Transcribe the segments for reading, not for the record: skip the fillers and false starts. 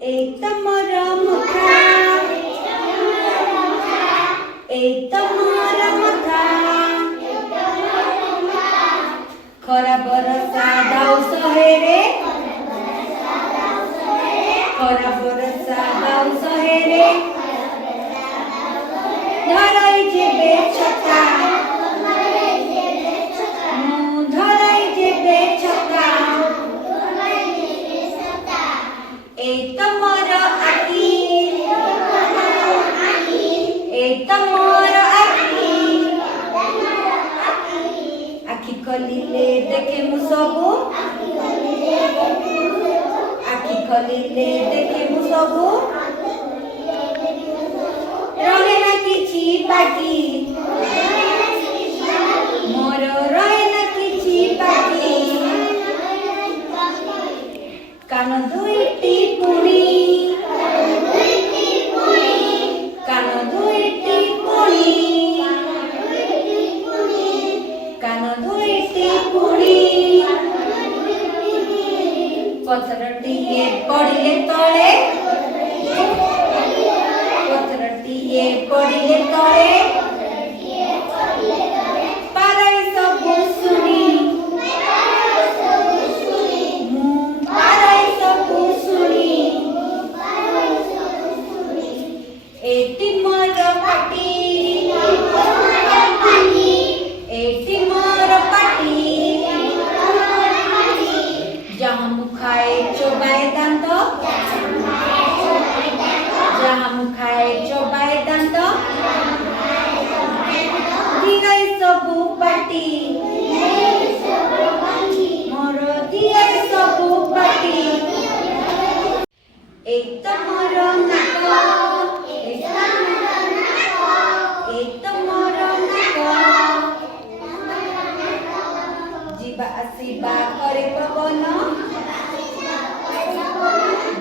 एक तमरा मथा एक तमरा मथा खरा बरसा दाउ सहेरे खरा बरसा दाउ सहेरे धराई जेबे छका धराई जेबे छका एक तमर आखी एक तमर आखी आखी खोलिले देखे मु सबु आखि खोलिले देखे मु सबु रहे ना किछि बाकी मोर रहे ना किछि बाकी कान दुईटी पुणी कान दुईटी पुणी कान दुईटी पुणी पथरटिए पड़िले तले पथरटिए पड़िले तले पाराई सबु सुनी पाराई सबु सुनी एटी मोर पाटी एटी मोर पाटी जहाँ मुखाए चोबाए दांत जहाँ मुखाए चोबाए दांत दिगाई सबु पाटी मोर दिगाई सबु पाटी एक तमर नाक एक तमर नाक जीवा आसीबा करे पवन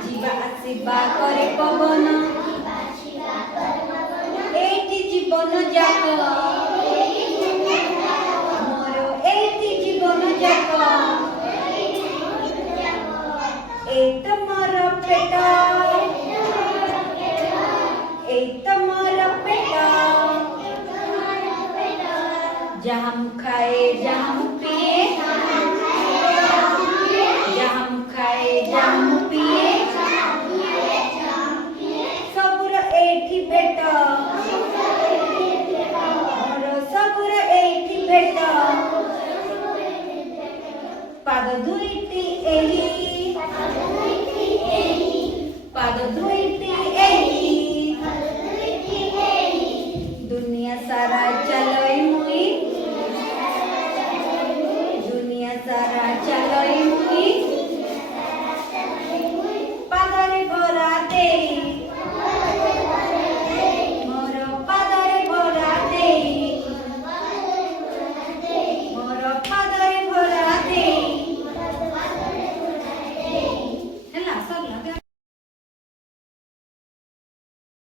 जीवा आसीबा करे पवन एटी जीवन जाक मोर एटी जीवन जाक एक तमर पेट एक तमर पेट जहाँ मुखाए जहाँ मुपिए जहाँ मुखाए जहाँ मुपिए सबुर एठी पेट मोर सबुर एठी पेट पाद दुईटी एही पाद